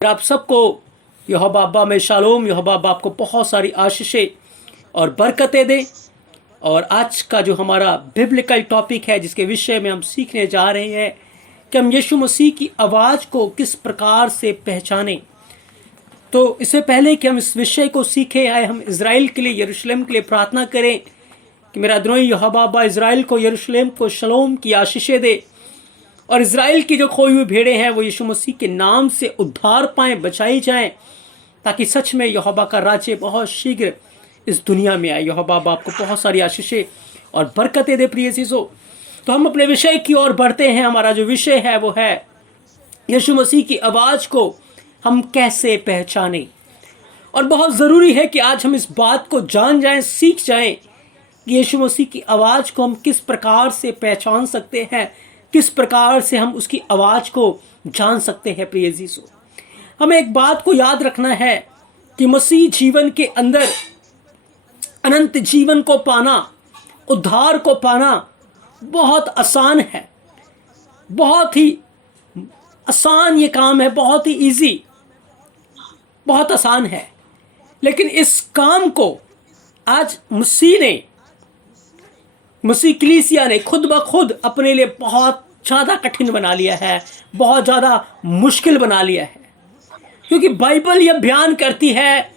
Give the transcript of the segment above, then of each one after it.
आप सबको यहोवा अब्बा में शालोम। यहोवा अब्बा आपको बहुत सारी आशीषें और बरकतें दे। और आज का जो हमारा बिब्लिकल टॉपिक है, जिसके विषय में हम सीखने जा रहे हैं कि हम यीशु मसीह की आवाज़ को किस प्रकार से पहचानें। तो इससे पहले कि हम इस विषय को सीखें, आए हम इज़राइल के लिए, यरूशलेम के लिए प्रार्थना करें कि मेरा अदोनी यहोवा अब्बा इज़राइल को, यरूशलेम को शलोम की आशीषें दे और इज़राइल की जो खोई हुई भेड़ें हैं वो यीशु मसीह के नाम से उद्धार पाएं, बचाई जाएं, ताकि सच में यहोवा का राज्य बहुत शीघ्र इस दुनिया में आए। यहोवा आपको बहुत सारी आशीषें और बरकतें दे प्रिय चीज़ों। तो हम अपने विषय की ओर बढ़ते हैं। हमारा जो विषय है वो है यीशु मसीह की आवाज़ को हम कैसे पहचानें। और बहुत ज़रूरी है कि आज हम इस बात को जान जाएं, सीख जाएं कि यीशु मसीह की आवाज़ को हम किस प्रकार से पहचान सकते हैं, किस प्रकार से हम उसकी आवाज़ को जान सकते हैं। प्रिय यीशु, हमें एक बात को याद रखना है कि मसीह जीवन के अंदर अनंत जीवन को पाना, उद्धार को पाना बहुत आसान है। बहुत ही आसान ये काम है, बहुत ही इजी, बहुत आसान है। लेकिन इस काम को आज मसीह कलीसिया ने खुद ब खुद अपने लिए बहुत ज़्यादा कठिन बना लिया है, बहुत ज़्यादा मुश्किल बना लिया है। क्योंकि बाइबल यह बयान करती है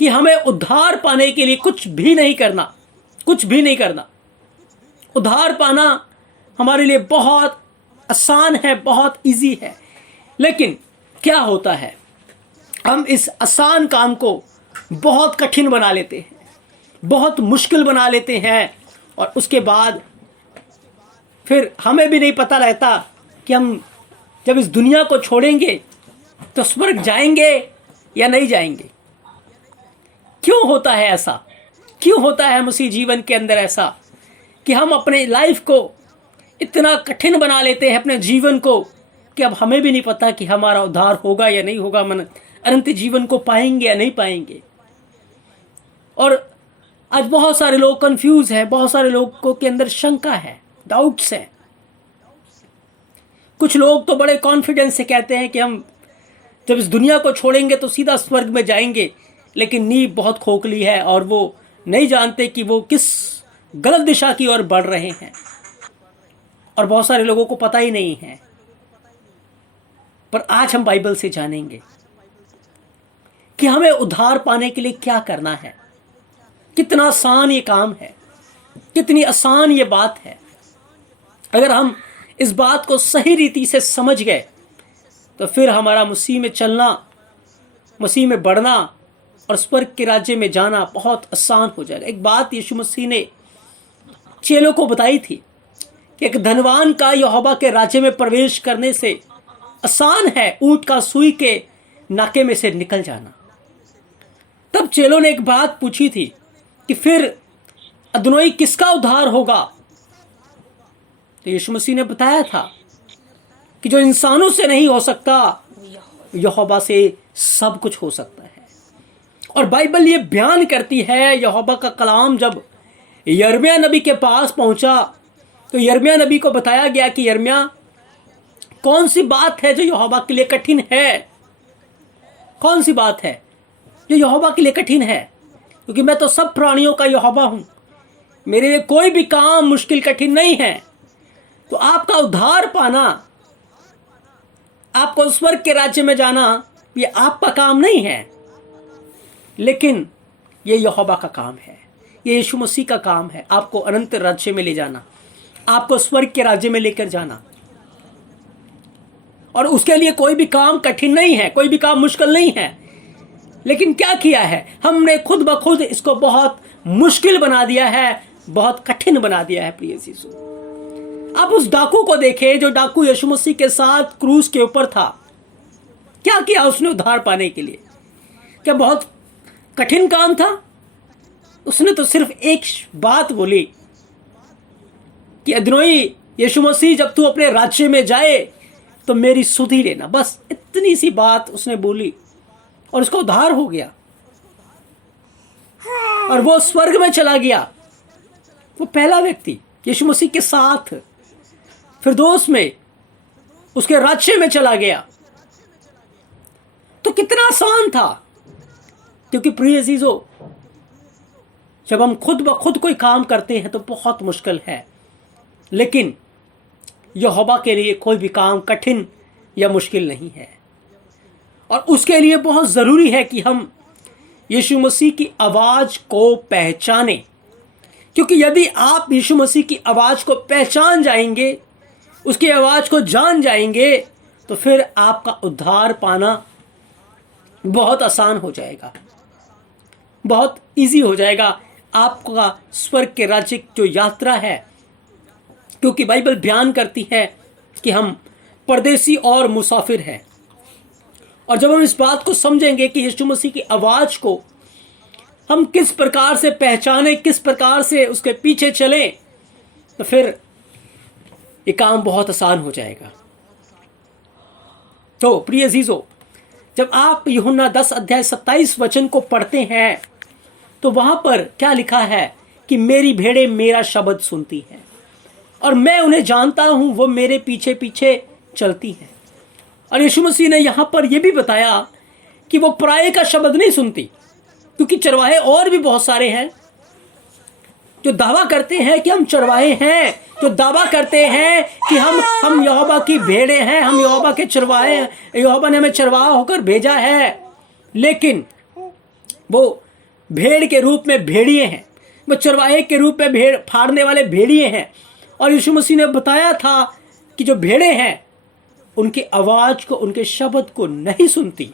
कि हमें उद्धार पाने के लिए कुछ भी नहीं करना, कुछ भी नहीं करना। उद्धार पाना हमारे लिए बहुत आसान है, बहुत इजी है। लेकिन क्या होता है, हम इस आसान काम को बहुत कठिन बना लेते हैं, बहुत मुश्किल बना लेते हैं। और उसके बाद फिर हमें भी नहीं पता रहता कि हम जब इस दुनिया को छोड़ेंगे तो स्वर्ग जाएंगे या नहीं जाएंगे। क्यों होता है ऐसा? क्यों होता है मसीह जीवन के अंदर ऐसा कि हम अपने लाइफ को इतना कठिन बना लेते हैं, अपने जीवन को, कि अब हमें भी नहीं पता कि हमारा उद्धार होगा या नहीं होगा, हम अनंत जीवन को पाएंगे या नहीं पाएंगे। और आज बहुत सारे लोग कंफ्यूज हैं, बहुत सारे लोगों के अंदर शंका है, डाउट्स हैं। कुछ लोग तो बड़े कॉन्फिडेंस से कहते हैं कि हम जब इस दुनिया को छोड़ेंगे तो सीधा स्वर्ग में जाएंगे, लेकिन नींव बहुत खोखली है और वो नहीं जानते कि वो किस गलत दिशा की ओर बढ़ रहे हैं। और बहुत सारे लोगों को पता ही नहीं है। पर आज हम बाइबल से जानेंगे कि हमें उद्धार पाने के लिए क्या करना है। कितना आसान ये काम है, कितनी आसान ये बात है। अगर हम इस बात को सही रीति से समझ गए तो फिर हमारा मसीह में चलना, मसीह में बढ़ना और स्वर्ग के राज्य में जाना बहुत आसान हो जाएगा। एक बात यीशु मसीह ने चेलों को बताई थी कि एक धनवान का यहोवा के राज्य में प्रवेश करने से आसान है ऊंट का सुई के नाके में से निकल जाना। तब चेलों ने एक बात पूछी थी कि फिर अदोनी किसका उद्धार होगा? तो यीशु मसीह ने बताया था कि जो इंसानों से नहीं हो सकता, यहोवा से सब कुछ हो सकता है। और बाइबल ये बयान करती है, यहोवा का कलाम जब यिर्मयाह नबी के पास पहुंचा तो यिर्मयाह नबी को बताया गया कि यिर्मयाह, कौन सी बात है जो यहोवा के लिए कठिन है? कौन सी बात है जो यहोवा के लिए कठिन है? क्योंकि मैं तो सब प्राणियों का यहोवा हूं, मेरे लिए कोई भी काम मुश्किल कठिन नहीं है। तो आपका उद्धार पाना, आपको स्वर्ग के राज्य में जाना, ये आपका काम नहीं है, लेकिन ये यहोवा का काम है, ये यीशु मसीह का काम है। आपको अनंत राज्य में ले जाना, आपको स्वर्ग के राज्य में लेकर जाना। और उसके लिए कोई भी काम कठिन नहीं है, कोई भी काम मुश्किल नहीं है। लेकिन क्या किया है हमने? खुद ब खुद इसको बहुत मुश्किल बना दिया है, बहुत कठिन बना दिया है। प्रिय यीशु, आप उस डाकू को देखें जो डाकू यीशु मसीह के साथ क्रूस के ऊपर था। क्या किया उसने उद्धार पाने के लिए? क्या बहुत कठिन काम था? उसने तो सिर्फ एक बात बोली कि अदोनी यीशु मसीह, जब तू अपने राज्य में जाए तो मेरी सुधि लेना। बस इतनी सी बात उसने बोली और उसका उद्धार हो गया और वो स्वर्ग में चला गया। वो पहला व्यक्ति यीशु मसीह के साथ फिरदौस में उसके राज्य में चला गया। कितना आसान था। क्योंकि प्रिय अजीजों, जब हम खुद ब खुद कोई काम करते हैं तो बहुत मुश्किल है, लेकिन यहोवा के लिए कोई भी काम कठिन या मुश्किल नहीं है। और उसके लिए बहुत ज़रूरी है कि हम यीशु मसीह की आवाज़ को पहचानें, क्योंकि यदि आप यीशु मसीह की आवाज़ को पहचान जाएंगे, उसकी आवाज़ को जान जाएंगे, तो फिर आपका उद्धार पाना बहुत आसान हो जाएगा, बहुत इजी हो जाएगा आपका स्वर्ग के राज्य की जो यात्रा है। क्योंकि बाइबल बयान करती है कि हम परदेसी और मुसाफिर हैं। और जब हम इस बात को समझेंगे कि यीशु मसीह की आवाज़ को हम किस प्रकार से पहचानें, किस प्रकार से उसके पीछे चलें, तो फिर ये काम बहुत आसान हो जाएगा। तो प्रिय अजीजों, जब आप यूहन्ना 10 अध्याय 27 वचन को पढ़ते हैं तो वहां पर क्या लिखा है कि मेरी भेड़ें मेरा शब्द सुनती हैं और मैं उन्हें जानता हूं, वो मेरे पीछे पीछे चलती हैं। और यीशु मसीह ने यहां पर यह भी बताया कि वो पराये का शब्द नहीं सुनती, क्योंकि चरवाहे और भी बहुत सारे हैं जो दावा करते हैं कि हम चरवाहे हैं, जो दावा करते हैं कि हम यहोवा की भेड़ें हैं, हम यहोवा के चरवाहे हैं, यहोवा ने हमें चरवाहा होकर भेजा है, लेकिन वो भेड़ के रूप में भेड़िए हैं, वो चरवाहे के रूप में भेड़ फाड़ने वाले भेड़िए हैं। और यीशु मसीह ने बताया था कि जो भेड़ें हैं उनकी आवाज को, उनके शब्द को नहीं सुनती,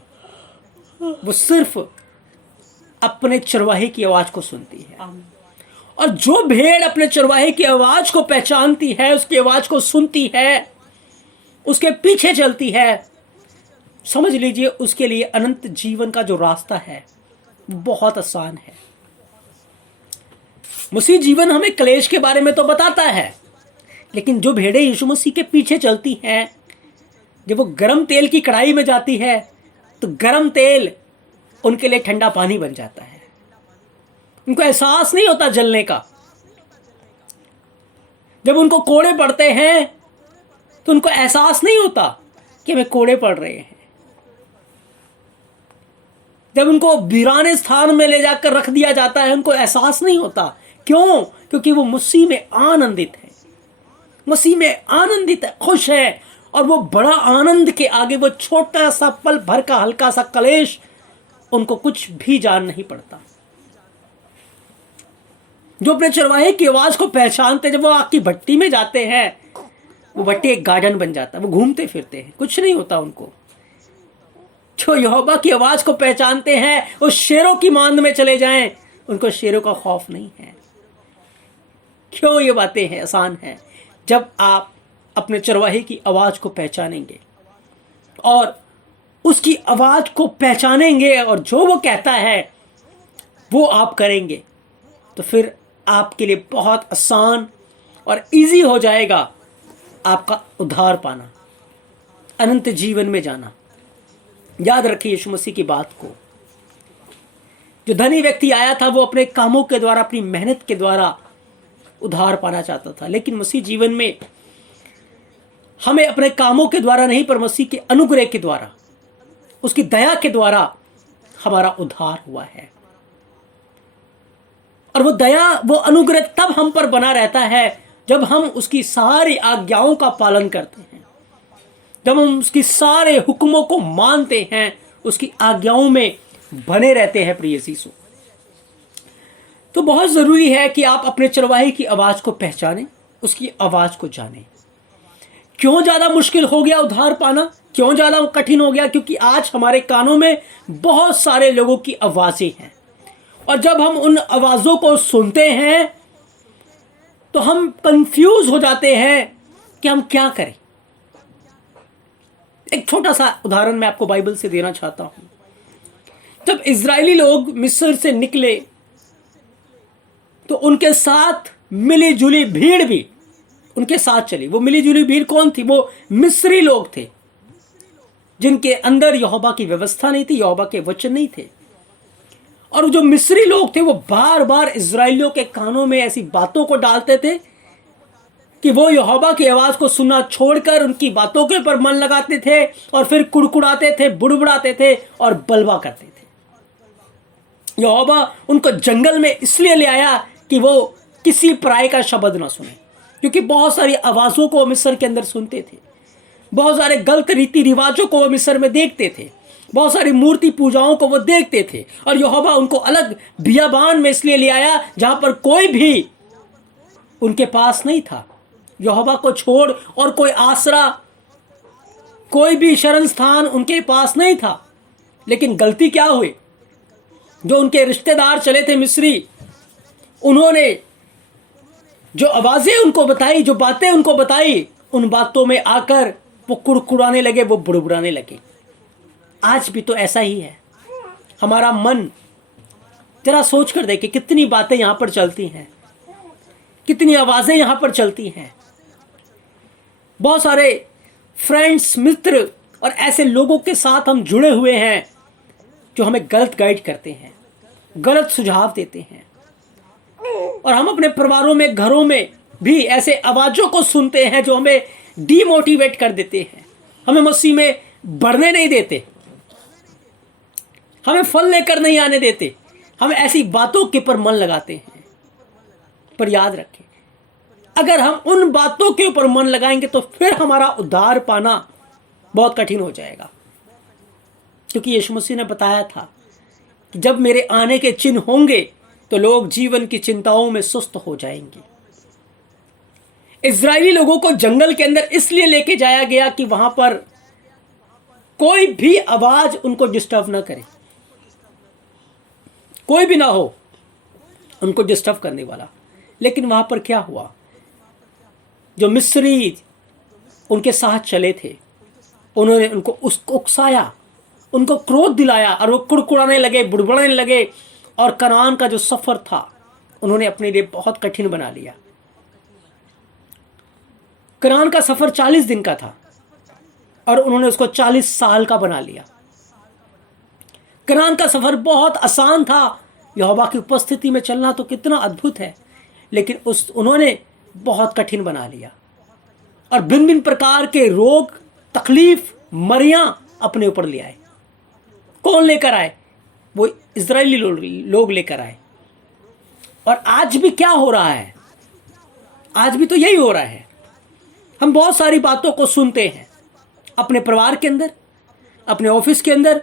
वो सिर्फ अपने चरवाहे की आवाज को सुनती है। और जो भेड़ अपने चरवाहे की आवाज को पहचानती है, उसकी आवाज को सुनती है, उसके पीछे चलती है, समझ लीजिए उसके लिए अनंत जीवन का जो रास्ता है वो बहुत आसान है। मसीह जीवन हमें क्लेश के बारे में तो बताता है, लेकिन जो भेड़ें यीशु मसीह के पीछे चलती हैं, जब वो गर्म तेल की कढ़ाई में जाती है तो गर्म तेल उनके लिए ठंडा पानी बन जाता है। उनको एहसास नहीं होता जलने का। जब उनको कोड़े पड़ते हैं तो उनको एहसास नहीं होता कि हमें कोड़े पड़ रहे हैं। जब उनको वीराने स्थान में ले जाकर रख दिया जाता है, उनको एहसास नहीं होता। क्यों? क्योंकि वो मसीह में आनंदित है, मसीह में आनंदित है, खुश है। और वो बड़ा आनंद के आगे वो छोटा सा पल भर का हल्का सा कलेश उनको कुछ भी जान नहीं पड़ता। जो अपने चरवाहे की आवाज को पहचानते, जब वो आग की भट्टी में जाते हैं, वो भट्टी एक गार्डन बन जाता है, वो घूमते फिरते हैं, कुछ नहीं होता उनको। जो यहोवा की आवाज को पहचानते हैं, वो शेरों की मांद में चले जाएं, उनको शेरों का खौफ नहीं है। क्यों ये बातें हैं? आसान है। जब आप अपने चरवाहे की आवाज को पहचानेंगे और उसकी आवाज को पहचानेंगे और जो वो कहता है वो आप करेंगे, तो फिर आपके लिए बहुत आसान और इजी हो जाएगा आपका उद्धार पाना, अनंत जीवन में जाना। याद रखिए यीशु मसीह की बात को। जो धनी व्यक्ति आया था वो अपने कामों के द्वारा, अपनी मेहनत के द्वारा उद्धार पाना चाहता था, लेकिन मसीह जीवन में हमें अपने कामों के द्वारा नहीं, पर मसीह के अनुग्रह के द्वारा, उसकी दया के द्वारा हमारा उद्धार हुआ है। और वो दया, वो अनुग्रह तब हम पर बना रहता है जब हम उसकी सारी आज्ञाओं का पालन करते हैं, जब हम उसकी सारे हुक्मों को मानते हैं, उसकी आज्ञाओं में बने रहते हैं। प्रिय यीशु, तो बहुत जरूरी है कि आप अपने चरवाहे की आवाज को पहचानें, उसकी आवाज को जानें। क्यों ज्यादा मुश्किल हो गया उद्धार पाना? क्यों ज्यादा कठिन हो गया? क्योंकि आज हमारे कानों में बहुत सारे लोगों की आवाजें हैं, और जब हम उन आवाजों को सुनते हैं तो हम कंफ्यूज हो जाते हैं कि हम क्या करें। एक छोटा सा उदाहरण मैं आपको बाइबल से देना चाहता हूं। जब इजरायली लोग मिस्र से निकले तो उनके साथ मिली जुली भीड़ भी उनके साथ चली। वो मिली जुली भीड़ कौन थी? वो मिस्री लोग थे, जिनके अंदर यहोवा की व्यवस्था नहीं थी, यहोवा के वचन नहीं थे। और जो मिस्री लोग थे वो बार बार इजरायलियों के कानों में ऐसी बातों को डालते थे कि वो यहोवा की आवाज को सुनना छोड़कर उनकी बातों के ऊपर मन लगाते थे और फिर कुड़कुड़ाते थे, बुड़बुड़ाते थे और बलवा करते थे। यहोवा उनको जंगल में इसलिए ले आया कि वो किसी पराये का शब्द ना सुने, क्योंकि बहुत सारी आवाजों को मिस्र के अंदर सुनते थे, बहुत सारे गलत रीति रिवाजों को वो मिस्र में देखते थे, बहुत सारी मूर्ति पूजाओं को वो देखते थे। और यहोवा उनको अलग बियाबान में इसलिए ले आया जहां पर कोई भी उनके पास नहीं था। यहोवा को छोड़ और कोई आसरा, कोई भी शरण स्थान उनके पास नहीं था। लेकिन गलती क्या हुई, जो उनके रिश्तेदार चले थे मिस्री, उन्होंने जो आवाजें उनको बताई, जो बातें उनको बताई, उन बातों में आकर वो कुड़कुड़ाने लगे, वो बुड़बुड़ाने लगे। आज भी तो ऐसा ही है हमारा मन। जरा सोच कर देखे कितनी बातें यहां पर चलती हैं, कितनी आवाजें यहां पर चलती हैं। बहुत सारे फ्रेंड्स, मित्र और ऐसे लोगों के साथ हम जुड़े हुए हैं जो हमें गलत गाइड करते हैं, गलत सुझाव देते हैं। और हम अपने परिवारों में, घरों में भी ऐसे आवाजों को सुनते हैं जो हमें डीमोटिवेट कर देते हैं, हमें मसीह में बढ़ने नहीं देते, हमें फल लेकर नहीं आने देते। हम ऐसी बातों के ऊपर मन लगाते हैं। पर याद रखें, अगर हम उन बातों के ऊपर मन लगाएंगे तो फिर हमारा उद्धार पाना बहुत कठिन हो जाएगा, क्योंकि यीशु मसीह ने बताया था कि जब मेरे आने के चिन्ह होंगे तो लोग जीवन की चिंताओं में सुस्त हो जाएंगे। इजरायली लोगों को जंगल के अंदर इसलिए लेके जाया गया कि वहां पर कोई भी आवाज उनको डिस्टर्ब ना करे, कोई भी ना हो उनको डिस्टर्ब करने वाला। लेकिन वहां पर क्या हुआ, जो मिस्री उनके साथ चले थे, उन्होंने उनको उकसाया, उनको क्रोध दिलाया और वो कुड़कुड़ाने लगे, बुड़बुड़ाने लगे। और कनान का जो सफर था उन्होंने अपने लिए बहुत कठिन बना लिया। कनान का सफर 40 दिन का था और उन्होंने उसको 40 साल का बना लिया। कनान का सफर बहुत आसान था, यहोवा की उपस्थिति में चलना तो कितना अद्भुत है, लेकिन उन्होंने बहुत कठिन बना लिया और भिन्न भिन्न प्रकार के रोग, तकलीफ, मरियां अपने ऊपर ले आए। कौन लेकर आए? वो इजरायली लोग लेकर आए। और आज भी क्या हो रहा है? आज भी तो यही हो रहा है। हम बहुत सारी बातों को सुनते हैं अपने परिवार के अंदर, अपने ऑफिस के अंदर,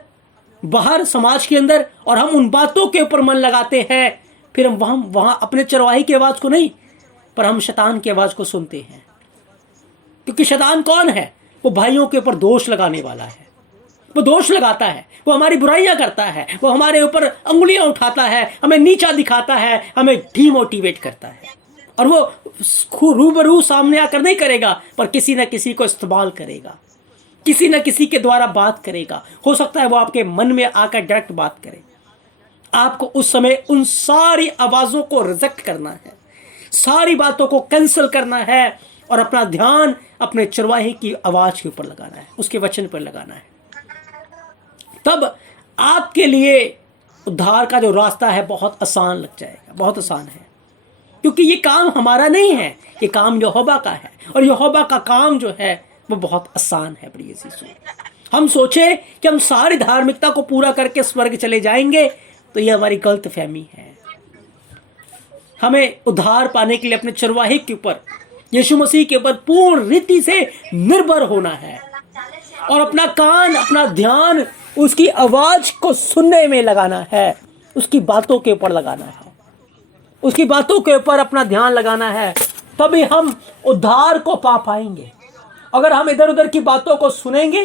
बाहर समाज के अंदर, और हम उन बातों के ऊपर मन लगाते हैं। फिर हम वहां अपने चरवाही की आवाज को नहीं, पर हम शैतान की आवाज को सुनते हैं। क्योंकि शैतान कौन है? वो भाइयों के ऊपर दोष लगाने वाला है। वो दोष लगाता है, वो हमारी बुराइयां करता है, वो हमारे ऊपर अंगुलियां उठाता है, हमें नीचा दिखाता है, हमें डीमोटिवेट करता है। और वो रूबरू सामने आकर नहीं करेगा, पर किसी न किसी को इस्तेमाल करेगा, किसी न किसी के द्वारा बात करेगा। हो सकता है वो आपके मन में आकर डायरेक्ट बात करे। आपको उस समय उन सारी आवाजों को रिजेक्ट करना है, सारी बातों को कैंसिल करना है और अपना ध्यान अपने चरवाहे की आवाज के ऊपर लगाना है, उसके वचन पर लगाना है। तब आपके लिए उद्धार का जो रास्ता है बहुत आसान लग जाएगा, बहुत आसान है। क्योंकि ये काम हमारा नहीं है, ये काम यहोवा का है। और यहोवा का काम जो है वो बहुत आसान है। प्रिय यीशु, हम सोचे कि हम सारी धार्मिकता को पूरा करके स्वर्ग चले जाएंगे, तो ये हमारी गलत फहमी है। हमें उद्धार पाने के लिए अपने चरवाहे के ऊपर, यीशु मसीह के ऊपर पूर्ण रीति से निर्भर होना है और अपना कान, अपना ध्यान उसकी आवाज को सुनने में लगाना है, उसकी बातों के ऊपर लगाना है, उसकी बातों के ऊपर अपना ध्यान लगाना है। तभी हम उद्धार को पा पाएंगे। अगर हम इधर उधर की बातों को सुनेंगे,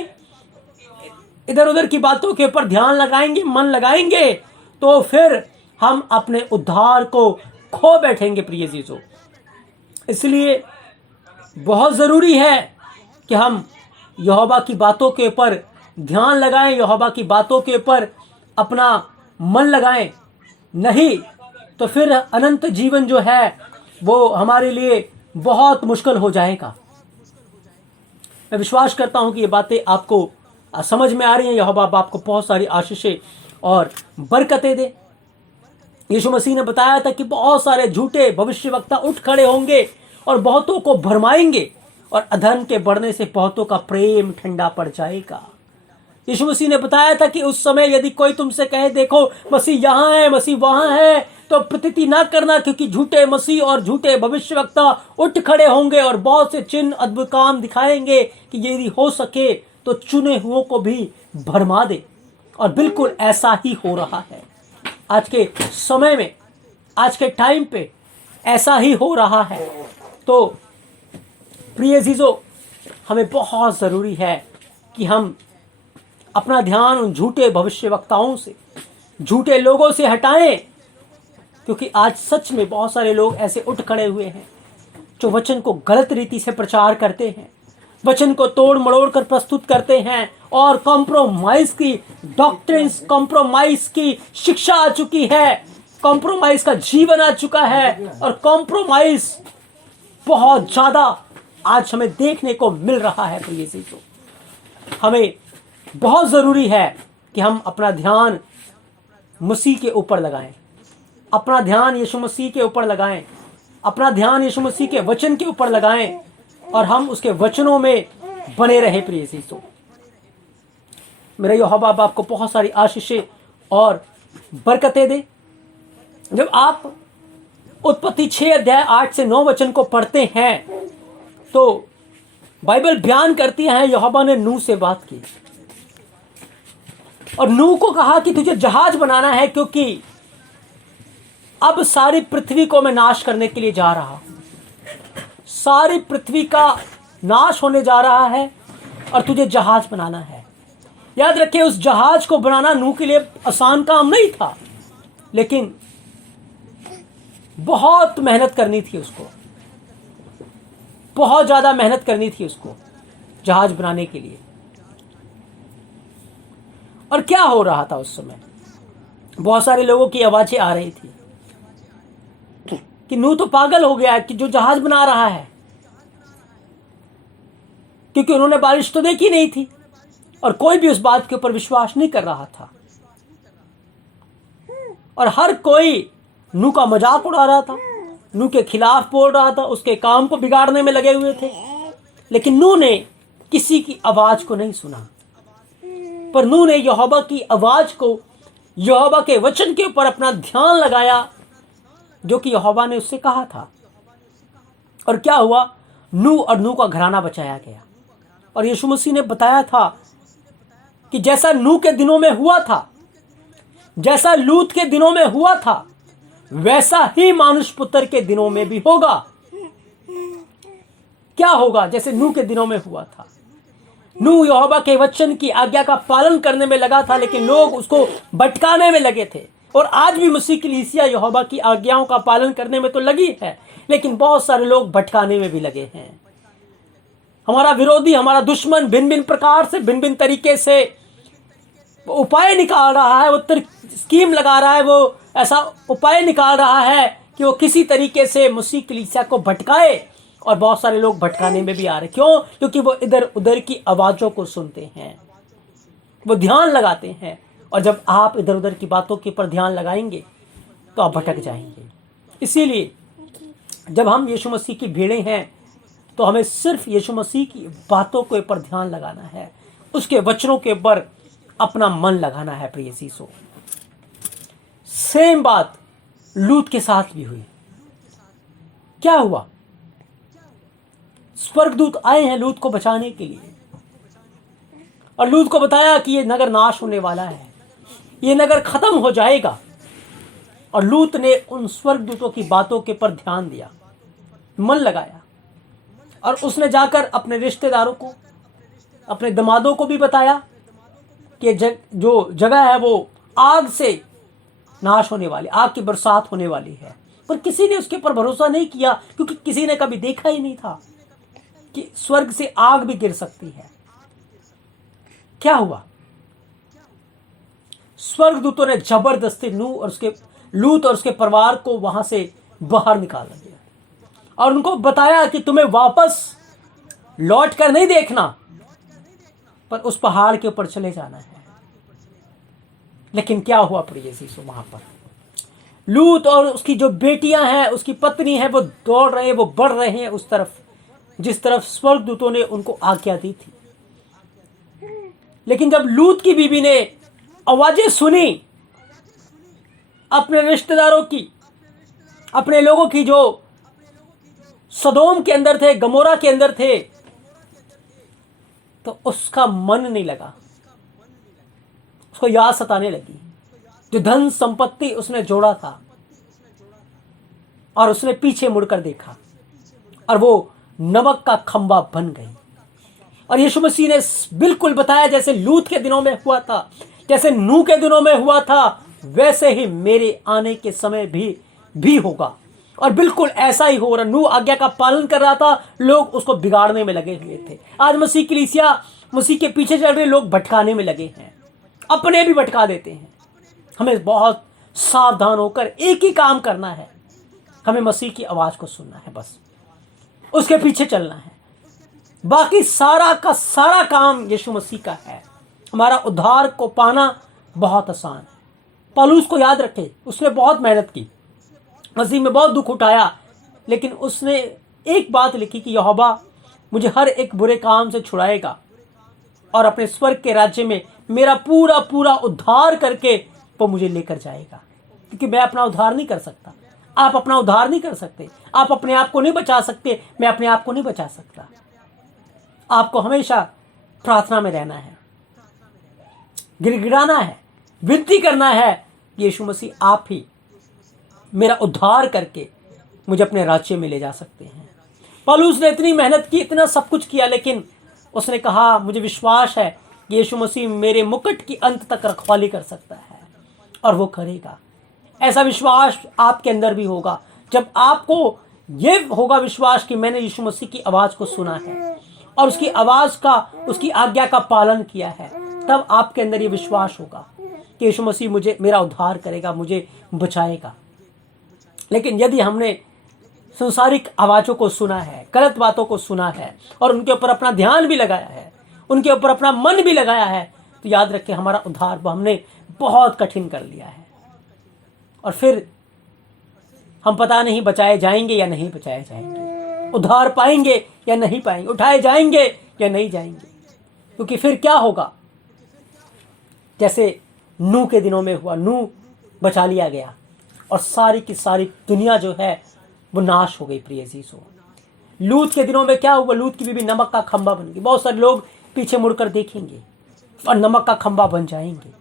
इधर उधर की बातों के ऊपर ध्यान लगाएंगे, मन लगाएंगे, तो फिर हम अपने उद्धार को खो बैठेंगे। प्रिय जीजो, इसलिए बहुत जरूरी है कि हम यहोवा की बातों के ऊपर ध्यान लगाएं, यहोवा की बातों के ऊपर अपना मन लगाएं। नहीं तो फिर अनंत जीवन जो है वो हमारे लिए बहुत मुश्किल हो जाएगा। मैं विश्वास करता हूं कि ये बातें आपको समझ में आ रही हैं। यहोवा आपको बहुत सारी आशीषें और बरकतें दे। यीशु मसीह ने बताया था कि बहुत सारे झूठे भविष्यवक्ता उठ खड़े होंगे और बहुतों को भरमाएंगे, और अधर्म के बढ़ने से बहुतों का प्रेम ठंडा पड़ जाएगा। यीशु मसीह ने बताया था कि उस समय यदि कोई तुमसे कहे देखो मसीह यहाँ है, मसीह वहां है, तो प्रतीति ना करना, क्योंकि झूठे मसीह और झूठे भविष्यवक्ता उठ खड़े होंगे और बहुत से चिन्ह अद्भुत काम दिखाएंगे कि यदि हो सके तो चुने हुओं को भी भरमा दे। और बिल्कुल ऐसा ही हो रहा है आज के समय में, आज के टाइम पे ऐसा ही हो रहा है। तो प्रिय अजीजों, हमें बहुत ज़रूरी है कि हम अपना ध्यान उन झूठे भविष्यवक्ताओं से, झूठे लोगों से हटाएं, क्योंकि आज सच में बहुत सारे लोग ऐसे उठ खड़े हुए हैं जो वचन को गलत रीति से प्रचार करते हैं, वचन को तोड़ मड़ोड़ कर प्रस्तुत करते हैं, और कॉम्प्रोमाइज की डॉक्ट्रिन्स, कॉम्प्रोमाइज की शिक्षा आ चुकी है, कॉम्प्रोमाइज का जीवन आ चुका है, और कॉम्प्रोमाइज बहुत ज्यादा आज हमें देखने को मिल रहा है। प्रिय दोस्तों, हमें बहुत जरूरी है कि हम अपना ध्यान मसीह के ऊपर लगाएं, अपना ध्यान यीशु मसीह के ऊपर लगाएं, अपना ध्यान यीशु मसीह के वचन के ऊपर लगाएं, और हम उसके वचनों में बने रहे। प्रिय दोस्तों, मेरा यहोवा आपको बहुत सारी आशीषें और बरकतें दे। जब आप उत्पत्ति 6 अध्याय 8 से 9 वचन को पढ़ते हैं तो बाइबल बयान करती है यहोवा ने नूह से बात की और नूह को कहा कि तुझे जहाज बनाना है, क्योंकि अब सारी पृथ्वी को मैं नाश करने के लिए जा रहा हूं। सारी पृथ्वी का नाश होने जा रहा है और तुझे जहाज बनाना है। याद रखिए, उस जहाज को बनाना नूह के लिए आसान काम नहीं था, लेकिन बहुत मेहनत करनी थी उसको, बहुत ज्यादा मेहनत करनी थी उसको जहाज बनाने के लिए। और क्या हो रहा था उस समय? बहुत सारे लोगों की आवाजें आ रही थी कि नूह तो पागल हो गया है कि जो जहाज बना रहा है, क्योंकि उन्होंने बारिश तो देखी नहीं थी और कोई भी उस बात के ऊपर विश्वास नहीं कर रहा था, और हर कोई नूह का मजाक उड़ा रहा था, नूह के खिलाफ बोल रहा था, उसके काम को बिगाड़ने में लगे हुए थे। लेकिन नूह ने किसी की आवाज को नहीं सुना, पर नूह ने यहोवा की आवाज को, यहोवा के वचन के ऊपर अपना ध्यान लगाया जो कि यहोवा ने उससे कहा था। और क्या हुआ? नूह और नूह का घराना बचाया गया। और यीशु मसीह ने बताया था कि जैसा नूह के दिनों में हुआ था, जैसा लूत के दिनों में हुआ था, वैसा ही मानुष पुत्र के दिनों में भी होगा। क्या होगा? जैसे नूह के दिनों में हुआ था। नूह यहोवा के वचन की आज्ञा का पालन करने में लगा था, लेकिन लोग उसको भटकाने में लगे थे। और आज भी मसीह की कलीसिया यहोवा की आज्ञाओं का पालन करने में तो लगी है, लेकिन बहुत सारे लोग भटकाने में भी लगे हैं। हमारा विरोधी, हमारा दुश्मन भिन्न भिन्न प्रकार से, भिन्न भिन्न तरीके से उपाय निकाल रहा है, वो स्कीम लगा रहा है, वो ऐसा उपाय निकाल रहा है कि वो किसी तरीके से मसीह की कलीसिया को भटकाए। और बहुत सारे लोग भटकाने में भी आ रहे। क्यों? क्योंकि वो इधर उधर की आवाजों को सुनते हैं, वो ध्यान लगाते हैं, और जब आप इधर उधर की बातों के ऊपर ध्यान लगाएंगे तो आप भटक जाएंगे। इसीलिए जब हम यीशु मसीह की भीड़ें हैं तो हमें सिर्फ यीशु मसीह की बातों के ऊपर ध्यान लगाना है, उसके वचनों के ऊपर अपना मन लगाना है। प्रिय सीसो, सेम बात लूत के साथ भी हुई। क्या हुआ? स्वर्गदूत आए हैं लूत को बचाने के लिए, और लूत को बताया कि ये नगर नाश होने वाला है, ये नगर खत्म हो जाएगा। और लूत ने उन स्वर्गदूतों की बातों के पर ध्यान दिया, मन लगाया, और उसने जाकर अपने रिश्तेदारों को, अपने दमादों को भी बताया कि जो जगह है वो आग से नाश होने वाली, आग की बरसात होने वाली है। पर किसी ने उसके ऊपर भरोसा नहीं किया, क्योंकि किसी ने कभी देखा ही नहीं था कि स्वर्ग से आग भी गिर सकती है। क्या हुआ? स्वर्गदूतों ने जबरदस्ती लूत और उसके परिवार को वहां से बाहर निकाल दिया, और उनको बताया कि तुम्हें वापस लौट कर नहीं देखना, पर उस पहाड़ के ऊपर चले जाना है। लेकिन क्या हुआ प्रिय यीशु? वहां पर लूत और उसकी जो बेटियां हैं, उसकी पत्नी है, वो दौड़ रहे हैं, वो बढ़ रहे हैं उस तरफ जिस तरफ स्वर्गदूतों ने उनको आज्ञा दी थी। लेकिन जब लूत की बीवी ने आवाजें सुनी अपने रिश्तेदारों की, अपने लोगों की जो सदोम के अंदर थे, गमोरा के अंदर थे, तो उसका मन नहीं लगा, उसको याद सताने लगी जो धन संपत्ति उसने जोड़ा था। और उसने पीछे मुड़कर देखा और वो नमक का खंबा बन गई। और यीशु मसीह ने बिल्कुल बताया जैसे लूत के दिनों में हुआ था, जैसे नूह के दिनों में हुआ था, वैसे ही मेरे आने के समय भी होगा। और बिल्कुल ऐसा ही हो रहा। नूह आज्ञा का पालन कर रहा था, लोग उसको बिगाड़ने में लगे हुए थे। आज मसीह कलीसिया, मसीह के पीछे चल रहे लोग भटकाने में लगे हैं, अपने भी भटका देते हैं। हमें बहुत सावधान होकर एक ही काम करना है, हमें मसीह की आवाज को सुनना है, बस उसके पीछे चलना है। बाकी सारा का सारा काम यीशु मसीह का है। हमारा उद्धार को पाना बहुत आसान है। पौलुस को याद रखे, उसने बहुत मेहनत की, मसीह में बहुत दुख उठाया, लेकिन उसने एक बात लिखी कि यहोवा मुझे हर एक बुरे काम से छुड़ाएगा और अपने स्वर्ग के राज्य में मेरा पूरा पूरा उद्धार करके वो मुझे लेकर जाएगा। क्योंकि मैं अपना उद्धार नहीं कर सकता, आप अपना उद्धार नहीं कर सकते, आप अपने आप को नहीं बचा सकते, मैं अपने आप को नहीं बचा सकता। आपको हमेशा प्रार्थना में रहना है, गिड़गिड़ाना है, विनती करना है, यीशु मसीह आप ही मेरा उद्धार करके मुझे अपने राज्य में ले जा सकते हैं। पौलुस ने इतनी मेहनत की, इतना सब कुछ किया, लेकिन उसने कहा मुझे विश्वास है कि यीशु मसीह मेरे मुकुट की अंत तक रखवाली कर सकता है, और वो करेगा। ऐसा विश्वास आपके अंदर भी होगा। जब आपको ये होगा विश्वास कि मैंने यीशु मसीह की आवाज़ को सुना है और उसकी आवाज़ का, उसकी आज्ञा का पालन किया है, तब आपके अंदर ये विश्वास होगा कि यीशु मसीह मुझे, मेरा उद्धार करेगा, मुझे बचाएगा। लेकिन यदि हमने संसारिक आवाज़ों को सुना है, गलत बातों को सुना है और उनके ऊपर अपना ध्यान भी लगाया है, उनके ऊपर अपना मन भी लगाया है, तो याद रखें हमारा उद्धार हमने बहुत कठिन कर लिया है। और फिर हम पता नहीं बचाए जाएंगे या नहीं बचाए जाएंगे, उद्धार पाएंगे या नहीं पाएंगे, उठाए जाएंगे या नहीं जाएंगे। क्योंकि फिर क्या होगा, जैसे नूह के दिनों में हुआ, नूह बचा लिया गया और सारी की सारी दुनिया जो है वो नाश हो गई। प्रिय जीसो, लूत के दिनों में क्या हुआ, लूत की बीवी नमक का खंबा बन गई। बहुत सारे लोग पीछे मुड़कर देखेंगे और नमक का खंबा बन जाएंगे।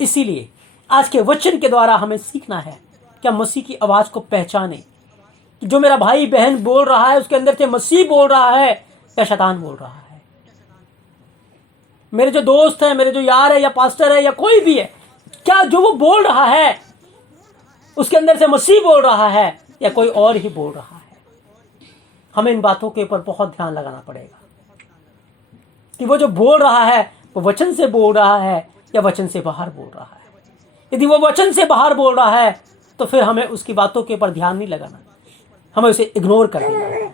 इसीलिए आज के वचन के द्वारा हमें सीखना है कि हम मसीह की आवाज को पहचाने कि जो मेरा भाई बहन बोल रहा है उसके अंदर से मसीह बोल रहा है या शैतान बोल रहा है। मेरे जो दोस्त है, मेरे जो यार है या पास्टर है या कोई भी है, क्या जो वो बोल रहा है उसके अंदर से मसीह बोल रहा है या कोई और ही बोल रहा है। हमें इन बातों के ऊपर बहुत ध्यान लगाना पड़ेगा कि वो जो बोल रहा है वो वचन से बोल रहा है या वचन से बाहर बोल रहा है। यदि वो वचन से बाहर बोल रहा है तो फिर हमें उसकी बातों के ऊपर ध्यान नहीं लगाना, हमें उसे इग्नोर कर देना है।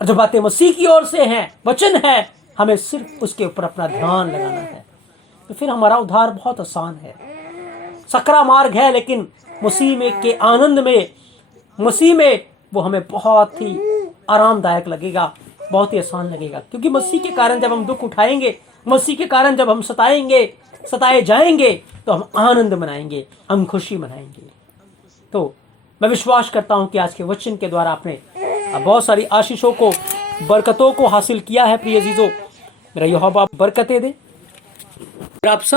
और जो बातें मसीह की ओर से हैं, वचन है, हमें सिर्फ उसके ऊपर अपना ध्यान लगाना है। तो फिर हमारा उद्धार बहुत आसान है। सकरा मार्ग है, लेकिन मसीह में के आनंद में, मसीह में वो हमें बहुत ही आरामदायक लगेगा, बहुत ही आसान लगेगा। क्योंकि मसीह के कारण जब हम दुख उठाएंगे, मसीह के कारण जब हम सताए जाएंगे, तो हम आनंद मनाएंगे, हम खुशी मनाएंगे। तो मैं विश्वास करता हूं कि आज के वचन के द्वारा आपने बहुत सारी आशीषों को, बरकतों को हासिल किया है। प्रिय अजीजों, मेरा यहोवा बरकतें दे। आप सब